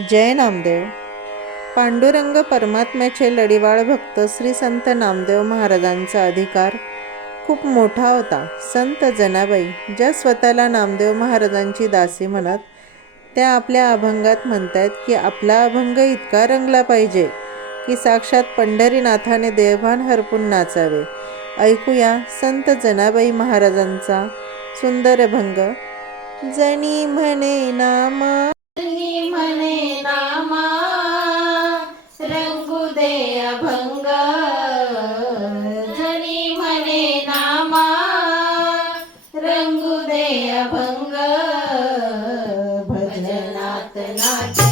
जय नामदेव. पांडुरंग परमात्म्याचे लढीवाळ भक्त श्री संत नामदेव महाराजांचा अधिकार खूप मोठा होता. संत जनाबाई ज्या स्वतःला नामदेव महाराजांची दासी म्हणत त्या आपल्या अभंगात म्हणतात की आपला अभंग इतका रंगला पाहिजे की साक्षात पंढरीनाथाने देवभान हरपून नाचावे. ऐकूया संत जनाबाई महाराजांचा सुंदर अभंग. जणी म्हणे नामा not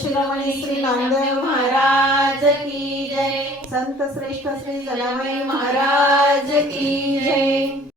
शिरोमणी श्री नामदेव महाराज की जय. संत श्रेष्ठ श्री जनाबाई महाराज की जय.